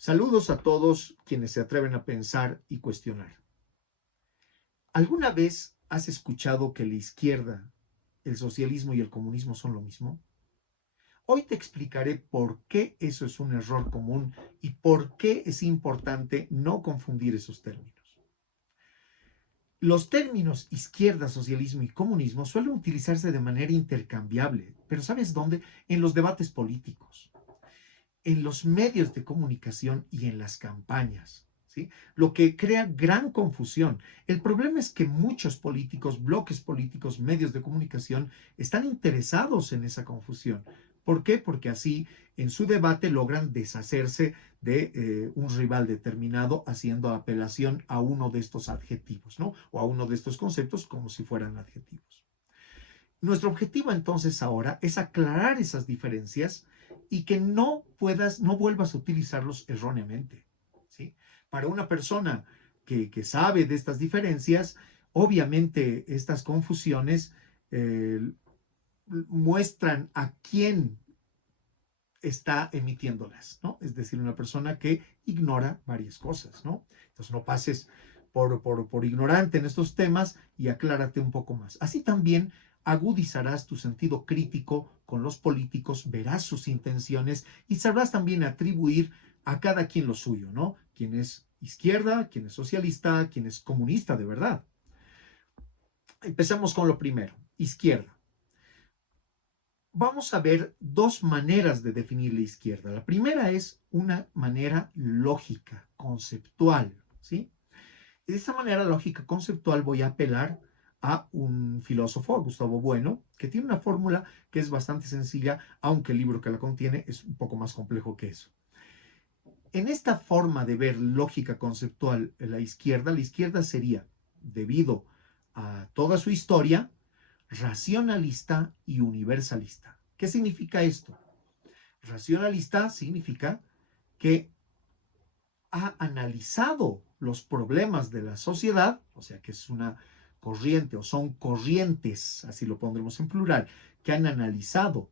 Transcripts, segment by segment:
Saludos a todos quienes se atreven a pensar y cuestionar. ¿Alguna vez has escuchado que la izquierda, el socialismo y el comunismo son lo mismo? Hoy te explicaré por qué eso es un error común y por qué es importante no confundir esos términos. Los términos izquierda, socialismo y comunismo suelen utilizarse de manera intercambiable, pero ¿sabes dónde? En los debates políticos, en los medios de comunicación y en las campañas, ¿sí? Lo que crea gran confusión. El problema es que muchos políticos, bloques políticos, medios de comunicación están interesados en esa confusión. ¿Por qué? Porque así en su debate logran deshacerse de un rival determinado haciendo apelación a uno de estos adjetivos, ¿no? O a uno de estos conceptos como si fueran adjetivos. Nuestro objetivo entonces ahora es aclarar esas diferencias y que no vuelvas a utilizarlos erróneamente, ¿sí? Para una persona que sabe de estas diferencias, obviamente estas confusiones eh, muestran a quién está emitiéndolas, ¿no? Es decir, una persona que ignora varias cosas, ¿no? Entonces no pases por ignorante en estos temas y aclárate un poco más. Así también agudizarás tu sentido crítico con los políticos, verás sus intenciones y sabrás también atribuir a cada quien lo suyo, ¿no? Quién es izquierda, quién es socialista, quién es comunista de verdad. Empecemos con lo primero, izquierda. Vamos a ver dos maneras de definir la izquierda. La primera es una manera lógica, conceptual, ¿sí? Y de esa manera lógica, conceptual, voy a apelar a un filósofo, a Gustavo Bueno, que tiene una fórmula que es bastante sencilla, aunque el libro que la contiene es un poco más complejo que eso. En esta forma de ver lógica conceptual la izquierda sería, debido a toda su historia, racionalista y universalista. ¿Qué significa esto? Racionalista significa que ha analizado los problemas de la sociedad, o sea que es una corriente o son corrientes, así lo pondremos en plural, que han analizado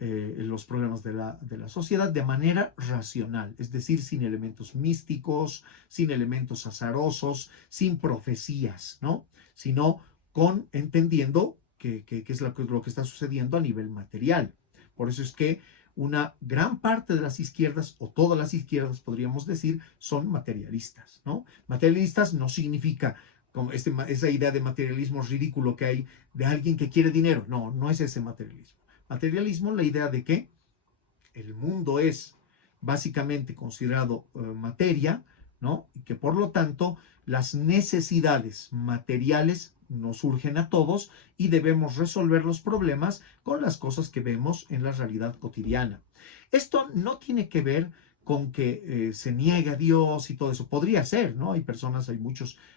los problemas de la sociedad de manera racional, es decir, sin elementos místicos, sin elementos azarosos, sin profecías, ¿no? Sino con entendiendo que es lo que está sucediendo a nivel material. Por eso es que una gran parte de las izquierdas, o todas las izquierdas podríamos decir, son materialistas, ¿no? Materialistas no significa como esa idea de materialismo ridículo que hay de alguien que quiere dinero. No, no es ese materialismo. Materialismo, la idea de que el mundo es básicamente considerado materia, ¿no? Y que por lo tanto las necesidades materiales nos surgen a todos y debemos resolver los problemas con las cosas que vemos en la realidad cotidiana. Esto no tiene que ver con que se niegue a Dios y todo eso. Podría ser, ¿no? Hay personas,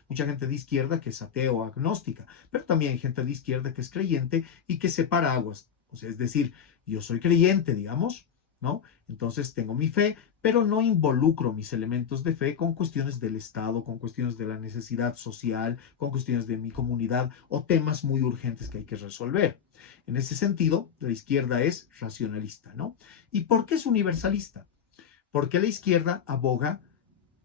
mucha gente de izquierda que es ateo o agnóstica, pero también hay gente de izquierda que es creyente y que separa aguas. O sea, es decir, yo soy creyente, digamos, ¿no? Entonces tengo mi fe, pero no involucro mis elementos de fe con cuestiones del Estado, con cuestiones de la necesidad social, con cuestiones de mi comunidad o temas muy urgentes que hay que resolver. En ese sentido, la izquierda es racionalista, ¿no? ¿Y por qué es universalista? Porque la izquierda aboga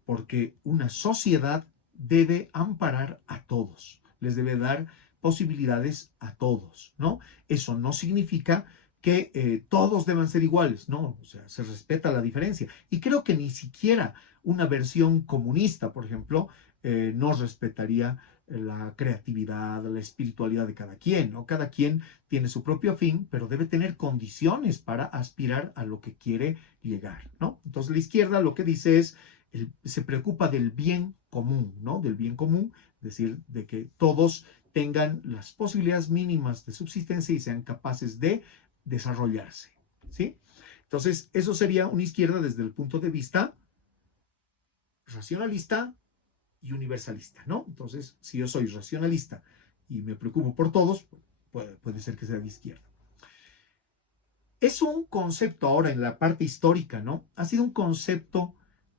porque una sociedad debe amparar a todos, les debe dar posibilidades a todos, ¿no? Eso no significa que todos deban ser iguales, no, o sea, se respeta la diferencia. Y creo que ni siquiera una versión comunista, por ejemplo, no respetaría la creatividad, la espiritualidad de cada quien, ¿no? Cada quien tiene su propio fin, pero debe tener condiciones para aspirar a lo que quiere llegar, ¿no? Entonces la izquierda lo que dice es, se preocupa del bien común, ¿no? Del bien común, es decir, de que todos tengan las posibilidades mínimas de subsistencia y sean capaces de desarrollarse, ¿sí? Entonces, eso sería una izquierda desde el punto de vista racionalista y universalista, ¿no? Entonces, si yo soy racionalista y me preocupo por todos, puede ser que sea de izquierda. Es un concepto ahora en la parte histórica, ¿no? Ha sido un concepto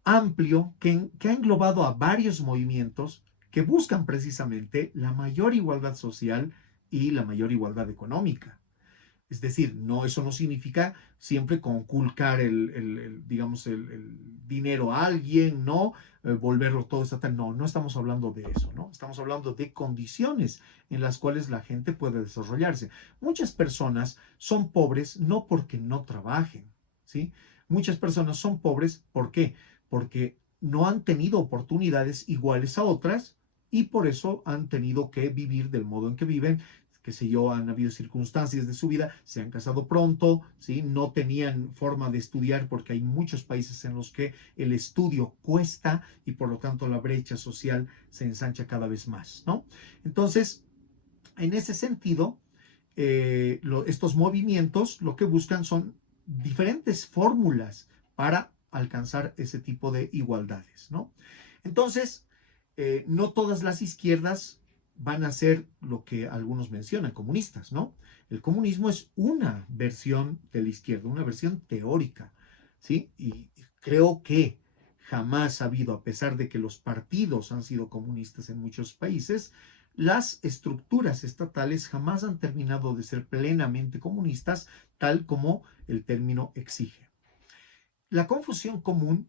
amplio que ha englobado a varios movimientos que buscan precisamente la mayor igualdad social y la mayor igualdad económica. Es decir, no, eso no significa siempre conculcar digamos, dinero a alguien, ¿no? Volverlo todo estatal. No, no estamos hablando de eso, ¿no? Estamos hablando de condiciones en las cuales la gente puede desarrollarse. Muchas personas son pobres no porque no trabajen, ¿sí? Muchas personas son pobres, ¿por qué? Porque no han tenido oportunidades iguales a otras y por eso han tenido que vivir del modo en que viven, qué sé yo, han habido circunstancias de su vida, se han casado pronto, ¿sí? No tenían forma de estudiar porque hay muchos países en los que el estudio cuesta y por lo tanto la brecha social se ensancha cada vez más, ¿no? Entonces, en ese sentido, estos movimientos lo que buscan son diferentes fórmulas para alcanzar ese tipo de igualdades, ¿no? Entonces, no todas las izquierdas van a ser lo que algunos mencionan, comunistas, ¿no? El comunismo es una versión de la izquierda, una versión teórica, ¿sí? Y creo que jamás ha habido, a pesar de que los partidos han sido comunistas en muchos países, las estructuras estatales jamás han terminado de ser plenamente comunistas, tal como el término exige. La confusión común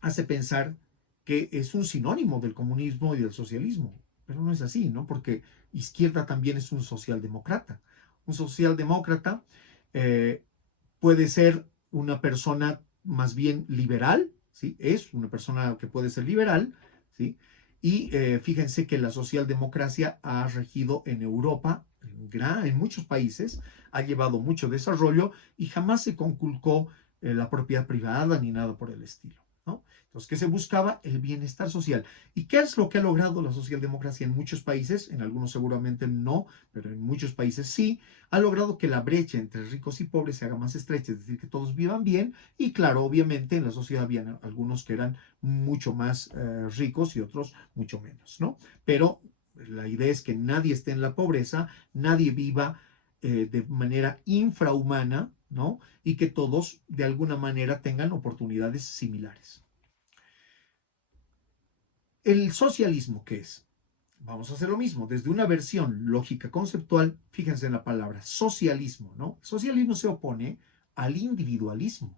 hace pensar que es un sinónimo del comunismo y del socialismo, pero no es así, ¿no? Porque izquierda también es un socialdemócrata. Un socialdemócrata eh, puede ser una persona más bien liberal, ¿sí? Es una persona que puede ser liberal, ¿sí? Y fíjense que la socialdemocracia ha regido en Europa, en muchos países, ha llevado mucho desarrollo y jamás se conculcó la propiedad privada ni nada por el estilo, ¿no? Entonces, ¿qué se buscaba? El bienestar social. ¿Y qué es lo que ha logrado la socialdemocracia en muchos países? En algunos seguramente no, pero en muchos países sí. Ha logrado que la brecha entre ricos y pobres se haga más estrecha, es decir, que todos vivan bien. Y claro, obviamente en la sociedad había algunos que eran mucho más ricos y otros mucho menos, ¿no? Pero la idea es que nadie esté en la pobreza, nadie viva de manera infrahumana, ¿no? Y que todos de alguna manera tengan oportunidades similares. El socialismo, ¿qué es? Vamos a hacer lo mismo, desde una versión lógica conceptual, fíjense en la palabra socialismo, ¿no? Socialismo se opone al individualismo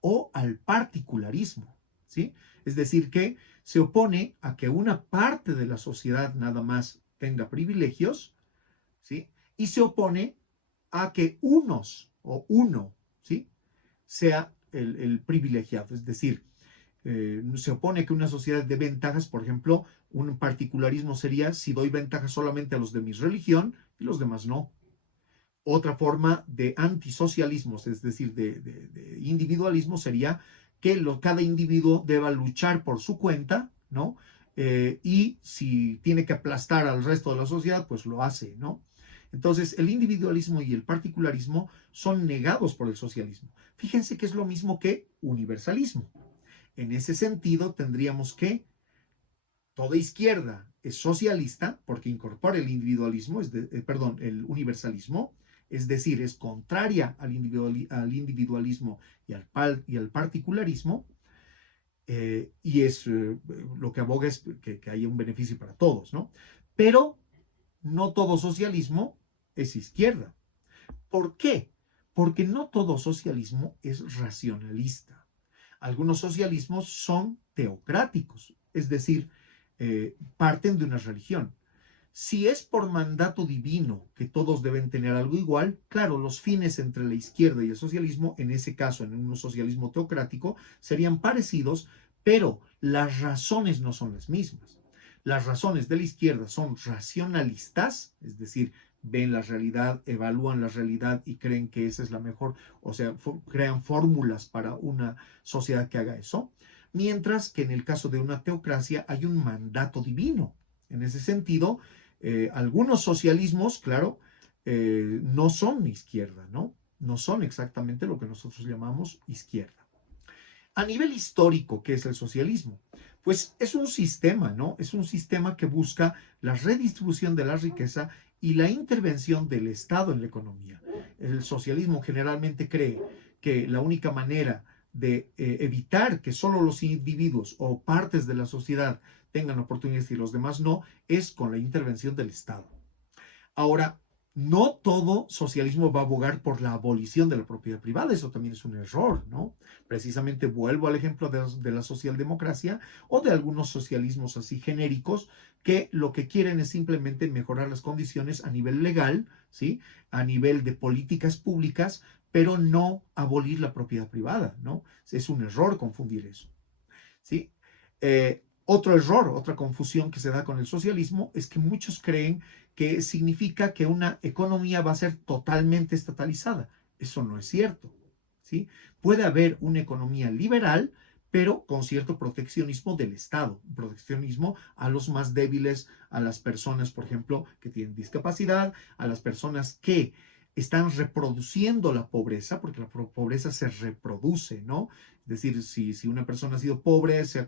o al particularismo, ¿sí? Es decir, que se opone a que una parte de la sociedad nada más tenga privilegios, ¿sí? Y se opone a que unos o uno, ¿sí? Sea el privilegiado, es decir, se opone que una sociedad dé ventajas, por ejemplo, un particularismo sería si doy ventajas solamente a los de mi religión y los demás no. Otra forma de antisocialismo, es decir, de individualismo, sería que cada individuo deba luchar por su cuenta, ¿no? Y si tiene que aplastar al resto de la sociedad, pues lo hace, ¿no? Entonces, el individualismo y el particularismo son negados por el socialismo. Fíjense que es lo mismo que universalismo. En ese sentido, tendríamos que toda izquierda es socialista porque incorpora el individualismo, perdón, el universalismo, es decir, es contraria al individualismo y al particularismo, y es lo que aboga es que haya un beneficio para todos, ¿no? Pero no todo socialismo es izquierda. ¿Por qué? Porque no todo socialismo es racionalista. Algunos socialismos son teocráticos, es decir, parten de una religión. Si es por mandato divino que todos deben tener algo igual, claro, los fines entre la izquierda y el socialismo, en ese caso, en un socialismo teocrático, serían parecidos, pero las razones no son las mismas. Las razones de la izquierda son racionalistas, es decir, ven la realidad, evalúan la realidad y creen que esa es la mejor, o sea, crean fórmulas para una sociedad que haga eso, mientras que en el caso de una teocracia hay un mandato divino. En ese sentido, algunos socialismos, claro, no son izquierda, ¿no? No son exactamente lo que nosotros llamamos izquierda. A nivel histórico, ¿qué es el socialismo? Pues es un sistema, ¿no? Es un sistema que busca la redistribución de la riqueza y la intervención del Estado en la economía. El socialismo generalmente cree que la única manera de evitar que solo los individuos o partes de la sociedad tengan oportunidades y los demás no, es con la intervención del Estado. Ahora, No todo socialismo va a abogar por la abolición de la propiedad privada, eso también es un error, ¿no? Precisamente vuelvo al ejemplo de la socialdemocracia o de algunos socialismos así genéricos que lo que quieren es simplemente mejorar las condiciones a nivel legal, ¿sí? A nivel de políticas públicas, pero no abolir la propiedad privada, ¿no? Es un error confundir eso, ¿sí? Otro error, otra confusión que se da con el socialismo es que muchos creen que significa que una economía va a ser totalmente estatalizada. Eso no es cierto, ¿sí? Puede haber una economía liberal, pero con cierto proteccionismo del Estado, proteccionismo a los más débiles, a las personas, por ejemplo, que tienen discapacidad, a las personas que están reproduciendo la pobreza, porque la pobreza se reproduce, ¿no? Es decir, si una persona ha sido pobre, se ha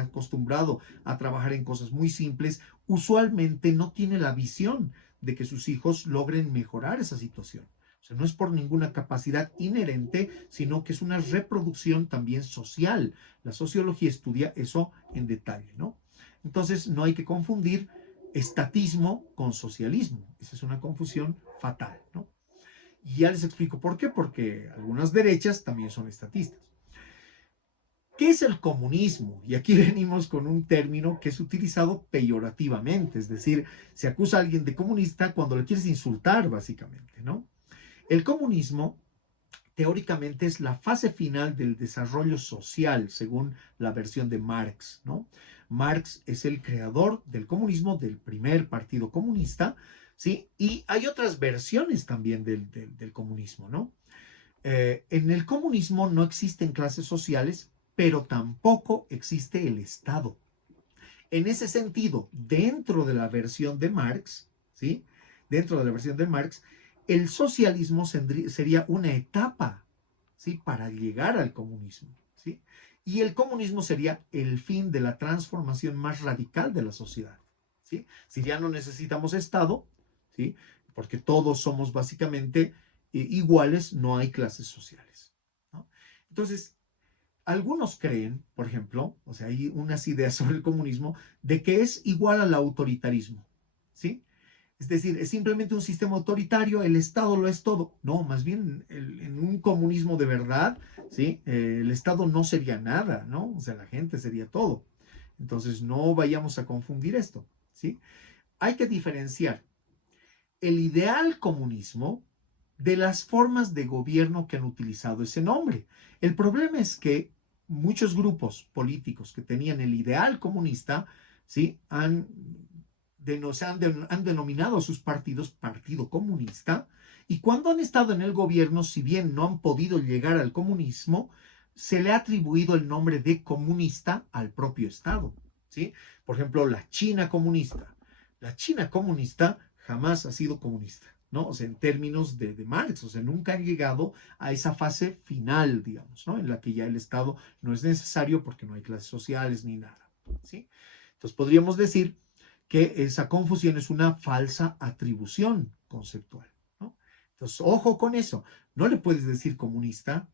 acostumbrado a trabajar en cosas muy simples, usualmente no tiene la visión de que sus hijos logren mejorar esa situación. O sea, no es por ninguna capacidad inherente, sino que es una reproducción también social. La sociología estudia eso en detalle, ¿no? Entonces, no hay que confundir estatismo con socialismo. Esa es una confusión fatal, ¿no? Y ya les explico por qué, porque algunas derechas también son estatistas. ¿Qué es el comunismo? Y aquí venimos con un término que es utilizado peyorativamente, es decir, se acusa a alguien de comunista cuando le quieres insultar, básicamente, ¿no? El comunismo teóricamente es la fase final del desarrollo social, según la versión de Marx, ¿no? Marx es el creador del comunismo, del primer partido comunista, ¿sí? Y hay otras versiones también del comunismo, ¿no? En el comunismo no existen clases sociales, pero tampoco existe el Estado. En ese sentido, dentro de la versión de Marx, ¿sí? Dentro de la versión de Marx, el socialismo sería una etapa, ¿sí? Para llegar al comunismo, ¿sí? Y el comunismo sería el fin de la transformación más radical de la sociedad, ¿sí? Si ya no necesitamos Estado, ¿sí? Porque todos somos básicamente iguales, no hay clases sociales, ¿no? Entonces, algunos creen, por ejemplo, o sea, hay unas ideas sobre el comunismo, de que es igual al autoritarismo, ¿sí? Es decir, es simplemente un sistema autoritario, el Estado lo es todo. No, más bien en un comunismo de verdad, ¿sí? El Estado no sería nada, ¿no? O sea, la gente sería todo. Entonces, no vayamos a confundir esto, ¿sí? Hay que diferenciar el ideal comunismo de las formas de gobierno que han utilizado ese nombre. El problema es que muchos grupos políticos que tenían el ideal comunista, ¿sí? Han denominado a sus partidos Partido Comunista, y cuando han estado en el gobierno, si bien no han podido llegar al comunismo, se le ha atribuido el nombre de comunista al propio Estado, ¿sí? Por ejemplo, la China comunista. La China comunista jamás ha sido comunista, ¿no? O sea, en términos de Marx, o sea, nunca han llegado a esa fase final, digamos, ¿no? En la que ya el Estado no es necesario porque no hay clases sociales ni nada, ¿sí? Entonces podríamos decir que esa confusión es una falsa atribución conceptual, ¿no? Entonces, ojo con eso. No le puedes decir comunista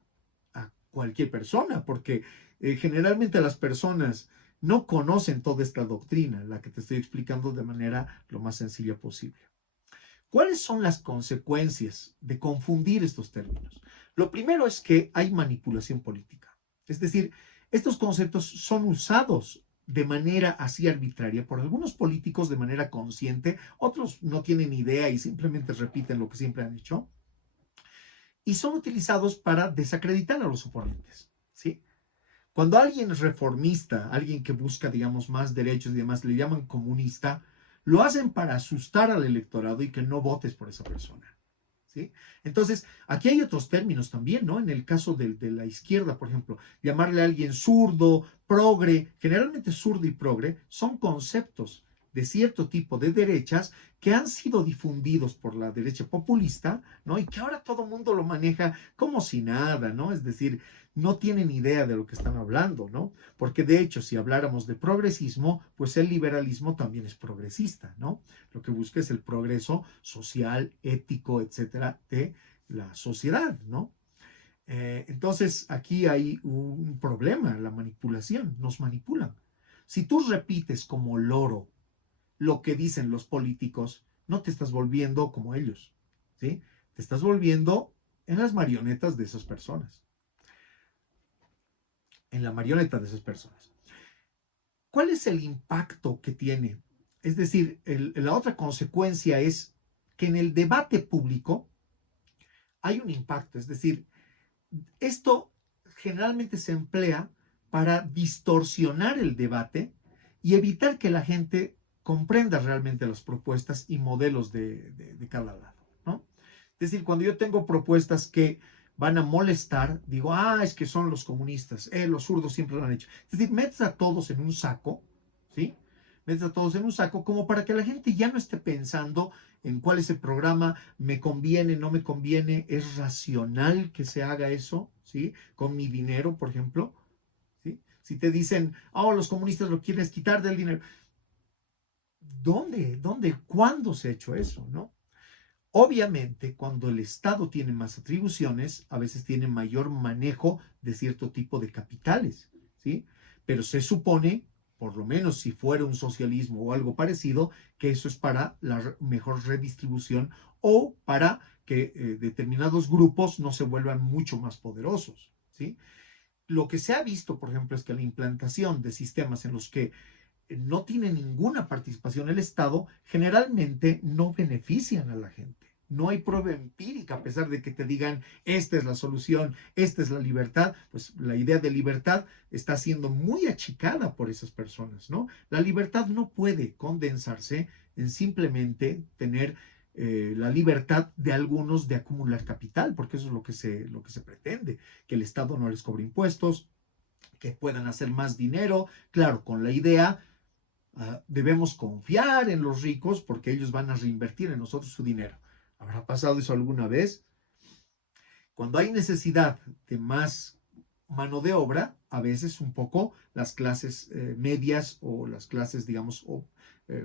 a cualquier persona, porque generalmente las personas no conocen toda esta doctrina, la que te estoy explicando de manera lo más sencilla posible. ¿Cuáles son las consecuencias de confundir estos términos? Lo primero es que hay manipulación política. Es decir, estos conceptos son usados de manera así arbitraria por algunos políticos de manera consciente, otros no tienen idea y simplemente repiten lo que siempre han hecho, y son utilizados para desacreditar a los oponentes, ¿sí? Cuando alguien es reformista, alguien que busca, digamos, más derechos y demás, le llaman comunista, lo hacen para asustar al electorado y que no votes por esa persona, ¿sí? Entonces, aquí hay otros términos también, ¿no? En el caso de la izquierda, por ejemplo, llamarle a alguien zurdo, progre, generalmente zurdo y progre, son conceptos de cierto tipo de derechas que han sido difundidos por la derecha populista, ¿no? Y que ahora todo el mundo lo maneja como si nada, ¿no? Es decir, no tienen idea de lo que están hablando, ¿no? Porque de hecho, si habláramos de progresismo, pues el liberalismo también es progresista, ¿no? Lo que busca es el progreso social, ético, etcétera, de la sociedad, ¿no? Entonces, aquí hay un problema, la manipulación, nos manipulan. Si tú repites como loro lo que dicen los políticos, no te estás volviendo como ellos, ¿sí? Te estás volviendo en las marionetas de esas personas, en la marioneta de esas personas. ¿Cuál es el impacto que tiene? Es decir, la otra consecuencia es que en el debate público hay un impacto, es decir, esto generalmente se emplea para distorsionar el debate y evitar que la gente comprenda realmente las propuestas y modelos de cada lado, ¿no? Es decir, cuando yo tengo propuestas que van a molestar, digo, es que son los comunistas, los zurdos siempre lo han hecho. Es decir, metes a todos en un saco, ¿sí? Metes a todos en un saco como para que la gente ya no esté pensando en cuál es el programa, me conviene, no me conviene, es racional que se haga eso, ¿sí? Con mi dinero, por ejemplo, ¿sí? Si te dicen, los comunistas lo quieren quitar del dinero, ¿dónde? ¿Dónde? ¿Cuándo se ha hecho eso, no? Obviamente, cuando el Estado tiene más atribuciones, a veces tiene mayor manejo de cierto tipo de capitales, ¿sí? Pero se supone, por lo menos si fuera un socialismo o algo parecido, que eso es para la mejor redistribución o para que determinados grupos no se vuelvan mucho más poderosos, ¿sí? Lo que se ha visto, por ejemplo, es que la implantación de sistemas en los que no tiene ninguna participación el Estado, generalmente no benefician a la gente. No hay prueba empírica, a pesar de que te digan, esta es la solución, esta es la libertad, pues la idea de libertad está siendo muy achicada por esas personas, ¿no? La libertad no puede condensarse en simplemente tener la libertad de algunos de acumular capital, porque eso es lo que se pretende, que el Estado no les cobre impuestos, que puedan hacer más dinero, claro, con la idea debemos confiar en los ricos porque ellos van a reinvertir en nosotros su dinero. ¿Habrá pasado eso alguna vez? Cuando hay necesidad de más mano de obra, a veces un poco las clases medias o las clases, digamos,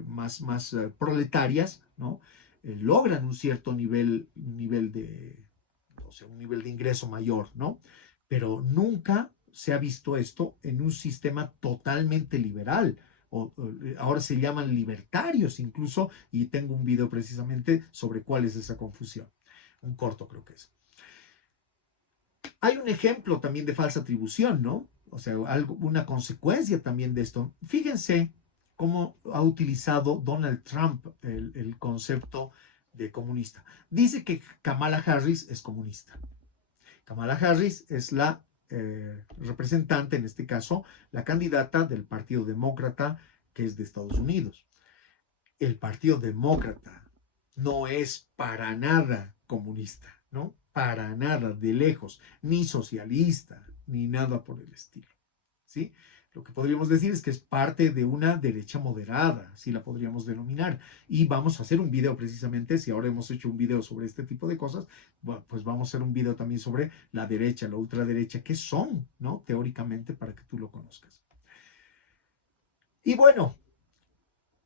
más proletarias, ¿no? Logran un cierto nivel de, o sea, un nivel de ingreso mayor, ¿no? Pero nunca se ha visto esto en un sistema totalmente liberal. Ahora se llaman libertarios incluso, y tengo un video precisamente sobre cuál es esa confusión. Un corto creo que es. Hay un ejemplo también de falsa atribución, ¿no? O sea, una consecuencia también de esto. Fíjense cómo ha utilizado Donald Trump el concepto de comunista. Dice que Kamala Harris es comunista. Kamala Harris es la representante, en este caso, la candidata del Partido Demócrata, que es de Estados Unidos. El Partido Demócrata no es para nada comunista, ¿no? Para nada, de lejos, ni socialista, ni nada por el estilo, ¿sí? Lo que podríamos decir es que es parte de una derecha moderada, así la podríamos denominar. Y vamos a hacer un video precisamente, si ahora hemos hecho un video sobre este tipo de cosas, bueno, pues vamos a hacer un video también sobre la derecha, la ultraderecha, qué son, ¿no? Teóricamente, para que tú lo conozcas. Y bueno,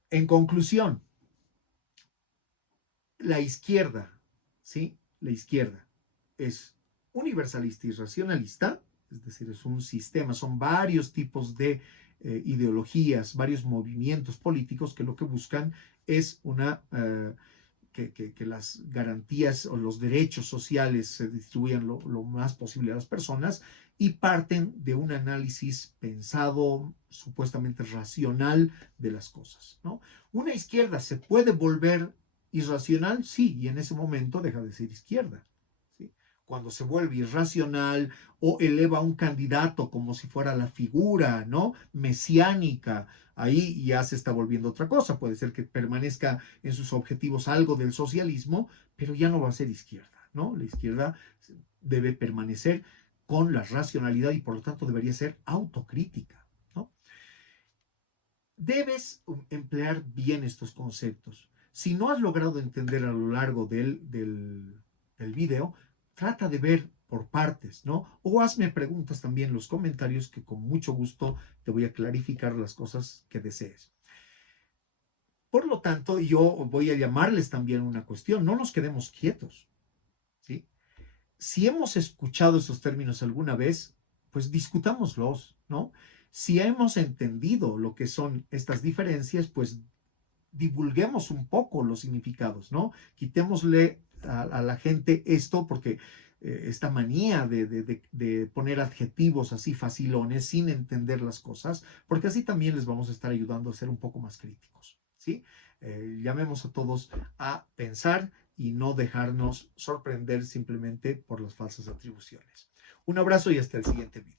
en conclusión, la izquierda, ¿sí? La izquierda es universalista y racionalista, es decir, es un sistema, son varios tipos de ideologías, varios movimientos políticos que lo que buscan es que las garantías o los derechos sociales se distribuyan lo más posible a las personas y parten de un análisis pensado, supuestamente racional de las cosas, ¿no? Una izquierda se puede volver irracional, sí, y en ese momento deja de ser izquierda, ¿sí? Cuando se vuelve irracional o eleva a un candidato como si fuera la figura, ¿no? Mesiánica, ahí ya se está volviendo otra cosa. Puede ser que permanezca en sus objetivos algo del socialismo, pero ya no va a ser izquierda, ¿no? La izquierda debe permanecer con la racionalidad y por lo tanto debería ser autocrítica, ¿no? Debes emplear bien estos conceptos. Si no has logrado entender a lo largo del video, trata de ver por partes, ¿no? O hazme preguntas también en los comentarios que con mucho gusto te voy a clarificar las cosas que desees. Por lo tanto, yo voy a llamarles también una cuestión, no nos quedemos quietos, ¿sí? Si hemos escuchado esos términos alguna vez, pues discutámoslos, ¿no? Si hemos entendido lo que son estas diferencias, pues divulguemos un poco los significados, ¿no? Quitémosle a la gente esto, porque esta manía de poner adjetivos así facilones sin entender las cosas, porque así también les vamos a estar ayudando a ser un poco más críticos, ¿sí? Llamemos a todos a pensar y no dejarnos sorprender simplemente por las falsas atribuciones. Un abrazo y hasta el siguiente video.